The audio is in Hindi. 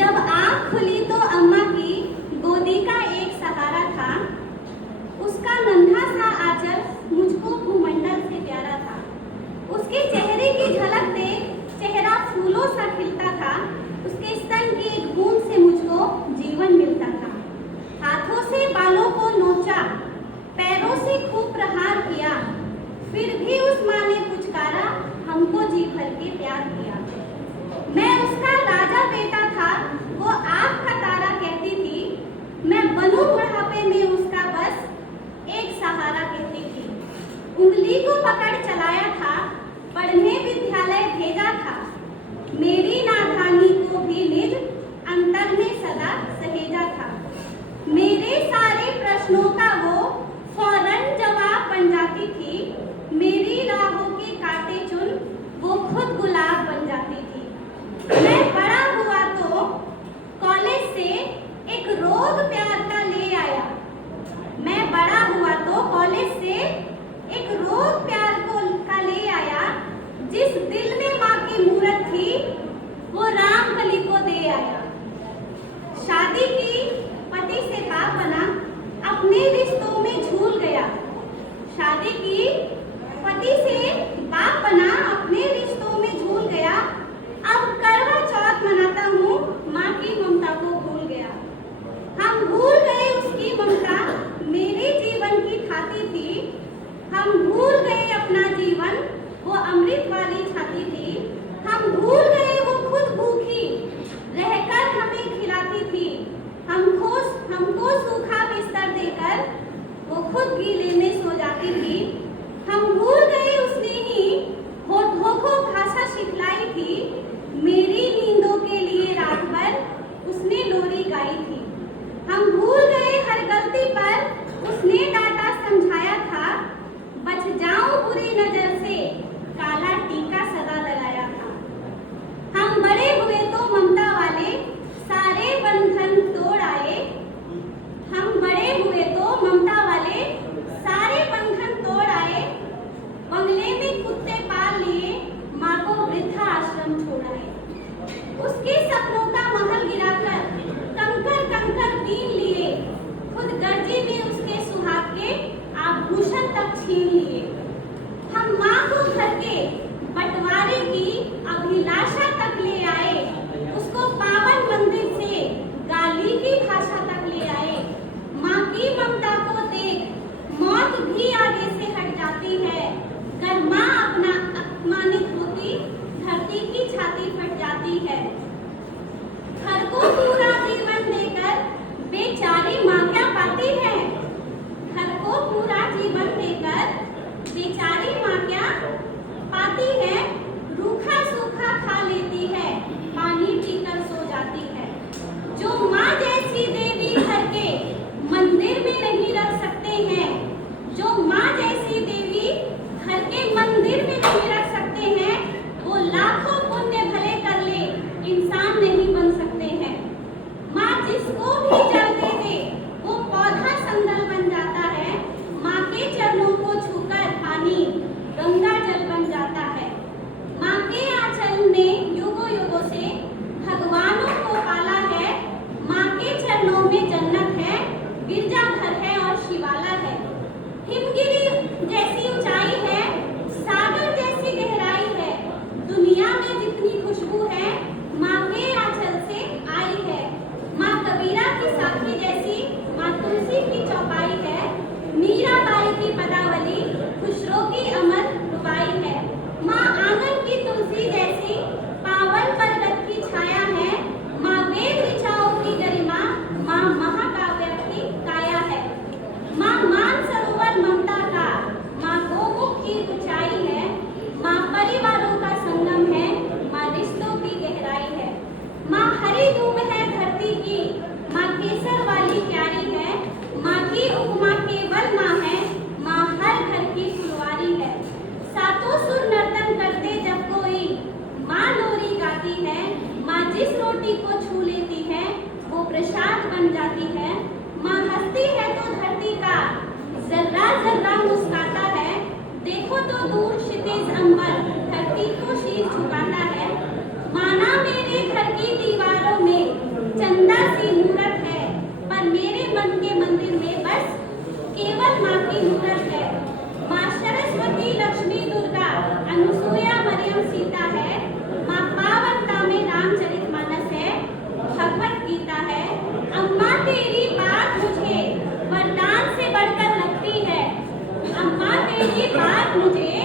जब आँख खुली तो अम्मा की गोदी का एक सहारा था। उसका नन्हा सा आंचल मुझको भूमंडल से प्यारा था। उसके चेहरे की झलक देख चेहरा फूलों सा खिलता था। उसके स्तन की एक बूंद से मुझको जीवन मिलता था। हाथों से बालों को नोचा, पैरों से खूब प्रहार किया, फिर भी उस माँ ने पुचकारा, हमको जी भर के प्यार किया। मैं उसका राजा बेटा था, वो आँख का तारा कहती थी। मैं बनूं बुढ़ापे में उसका बस एक सहारा कहती थी। उंगली को पकड़ चलाया था, पढ़ने विद्यालय भेजा था। मेरी नादानी को भी निज अंतर में सदा सहेजा था। मेरे सारे प्रश्नों का वो फौरन जवाब बन जाती थी। मेरी राहों के कांटे चुन वो खुद गुलाब बन जाती थी। मैं बड़ा हुआ तो कॉलेज से एक रोग प्यार का ले आया। मैं बड़ा हुआ तो कॉलेज से एक रोग प्यार का ले आया। जिस दिल में माँ की मूरत थी वो राम कली को दे आया। शादी की पति से बाप बना, अपने रिश्तों में झूल गया। शादी की पति से बाप बना, अपने रिश्तों में झूल गया। अब करवा चौथ मनाता हूँ, माँ की ममता को भूल गया। हम भूल गए उसकी ममता, मेरे जीवन की खाती थी। हम भूल गए अपना जीवन, वो अमृत वाली छाती थी। हम भूल गए वो खुद भूखी रहकर हमें खिलाती थी। हमको सूखा बिस्तर देकर वो खुद गीले में सो जाती थी। हम भूल गए उसने ही होठों को भाषा सिखलाई थी। मेरी नींदों के लिए रात भर उसने लोरी गाई थी। हम भूल गए हर गलती पर उसने डांटा समझाया था। बच जाऊं बुरी नजर से काला टीका सदा लगाया था। हम बड़े हुए तो ममता वाले सारे बंधन तोड़ आए। हम बड़े हुए तो ममता वाले सारे बंधन तोड़ आए। बंगले में कुत्ते पाल लिए, माँ को वृद्धा आश्रम छोड़ाए। उसके सपनों का महल गिराकर कंकर कंकर बीन लिए। खुद गर्जी में उसके सुहाग के आभूषण तक छीन लिए। हम माँ को घर के बंटवारे की अभिलाषा तक ले आए। उसको पावन मंदिर से गाली की भाषा तक ले आए। माँ की ममता को देख मौत भी आगे से हट जाती है। अगर माँ अपना अपमानित होती, धरती की छाती फट जाती है। घर को पूरा जीवन देकर बेचारी माँ क्या पाती है। घर को पूरा जीवन देकर बेचारी माँ क्या पाती है। रूखा सूखा खा लेती है, पानी पीकर सो जाती है। जो माँ जैसी देवी घर के मंदिर में नहीं रख सकते हैं, जो माँ जैसी देवी घर के मंदिर में नहीं रख सकते हैं, वो लाखों पुण्य भले कर ले, इंसान नहीं बन सकते हैं। माँ जिसको भी जल दे दे वो पौधा संदल बन जाता है। माँ के चरणों को छूकर पानी गंगा जल बन जाता है। माँ के आंचल ने युगों युगों से भगवानों को पाला है। माँ के चरणों में जन्नत है, गिरजाघर है और शिवाला है। हिमगिरी जैसी ऊंचाई है, सागर जैसी गहराई है। दुनिया में जितनी खुशबू है माँ के आंचल से आई है। माँ कबीरा की साखी जैसी माँ तुलसी की चौपाई है। मीराबाई की पदावली खुशरो की अमर रुबाई है। माँ आंगन की तुलसी जैसी पावन पर्वत की छाया है। माँ वेद ऋचाओं की गरिमा, माँ महाकाव्य की काया है। माँ मानसरोवर ममता का, माँ गोमुख की ऊंचाई है। माँ परिवारों का संगम है, माँ रिश्तों की गहराई है। माँ हरी धूम है धरती की, माँ केसर वाली प्यारी है। माँ की उपमा केवल माँ है, माँ हर घर की फुलवारी है। सातों सुर नर्तन करते जब कोई माँ लोरी गाती है। माँ जिस रोटी को छू लेती है वो प्रसाद बन जाती है। माँ हंसती है तो धरती का जर्रा जर्रा मुस्कुराता है। देखो तो दूर क्षितिज अंबर धरती को शीश झुकाता है। माना मेरे घर की दीवारों में आप मुझे